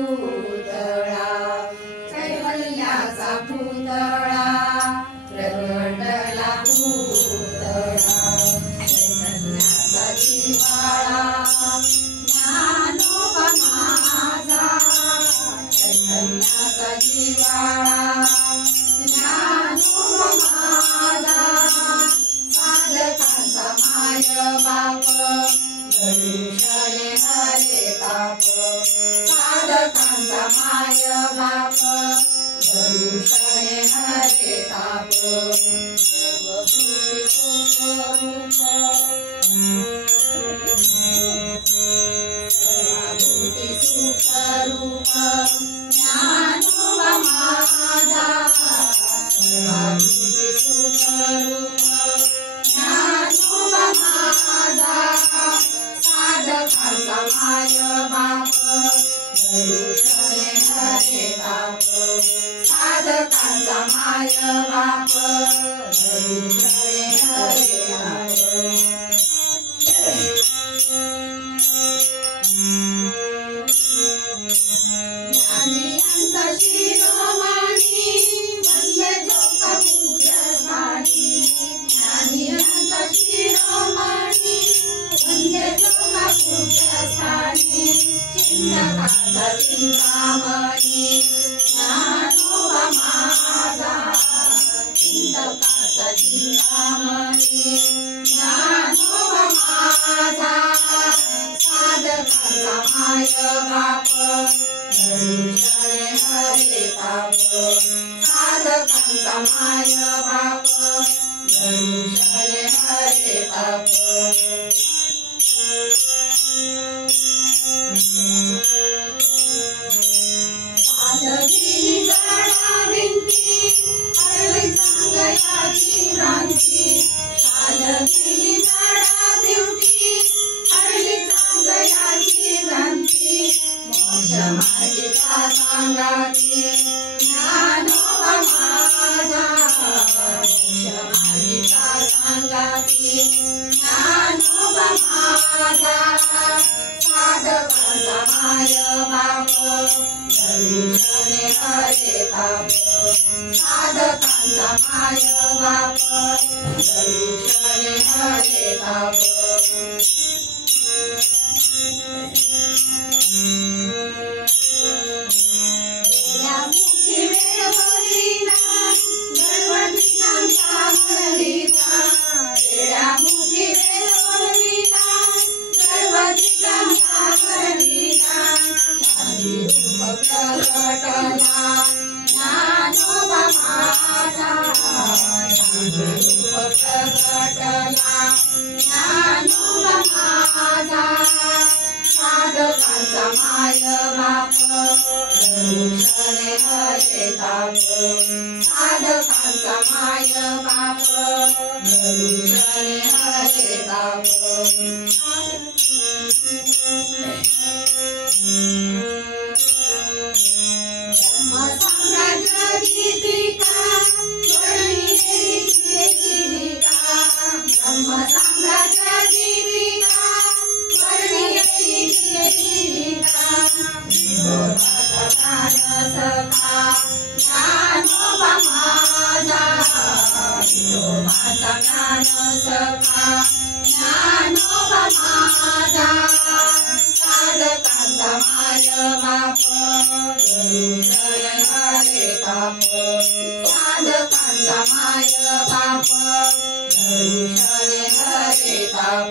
पुतळा कैवल्याचा पुतळा प्रगटला पुतळा चैतन्याचा जिव्हाळा ज्ञानोबा माझा चैतन्याचा जिव्हाळा ज्ञानोबा माझा साधकांचा माय बाप धनुष्यने हरे ताप साधकांचा माय बाप धनुष्यने हरे ताप सर्वभूती सुखरूप सर्वभूती सुखरूप ज्ञानोबा माझा सर्वभूती सुखरूप ज्ञानोबा माझा साधकांचा माय बाप धनुष्यने हरे ताप साधकांचा माय बाप धनुष्यने हरे ताप ज्ञानियांचा शिरोमणी वंदे जोगा पूज्य स्थानी ज्ञानियांचा शिरोमणी वंदे जोगा पूज्य स्थानी चिंतकाचा चिंतामणी ज्ञानोबा माझा चिंतकाचा चिंतामणी ज्ञानोबा माझा साधकांचा माय बाप धनुष्यने हरे ताप साधकांचा माय बाप धनुष्यने हरे ताप साधगिरी जाणा भिंती हरली चांगयाची भ्रांती साधगिरी जाणा भिंती हरली चांगयाची भ्रांती मोक्ष मार्गिका सांगाती ज्ञानोबा माझा मोक्ष मार्गिका सांगाती ज्ञानोबा माझा साधकांचा माय बाप धनुष्यने हरे ताप साधकांचा माय बाप धनुष्यने हरे ताप मुखी वेळ बोलिना गणपतींचा भरिना मुखी वेळ बोलिना गणपतींचा भरिना शांती रूप प्रगटला ज्ञानोबा माझा शांती रूप प्रगटला ज्ञानोबा माझा साधकांचा माय बाप धनुष्यने हरे ताप साधकांचा माय बाप धनुष्यने हरे ताप धर्मसाम्राज्य दीपिका वर्णिले जीविका धर्मसाम्राज्य दीपिका वर्णिले जीविका विनोदाचा प्राण सखा ज्ञानोबा माझा विनोदाचा प्राण सखा ज्ञानोबा माझा साधकांचा माय बाप धनुष्यने हरे ताप साधकांचा माय बाप धनुष्यने हरे ताप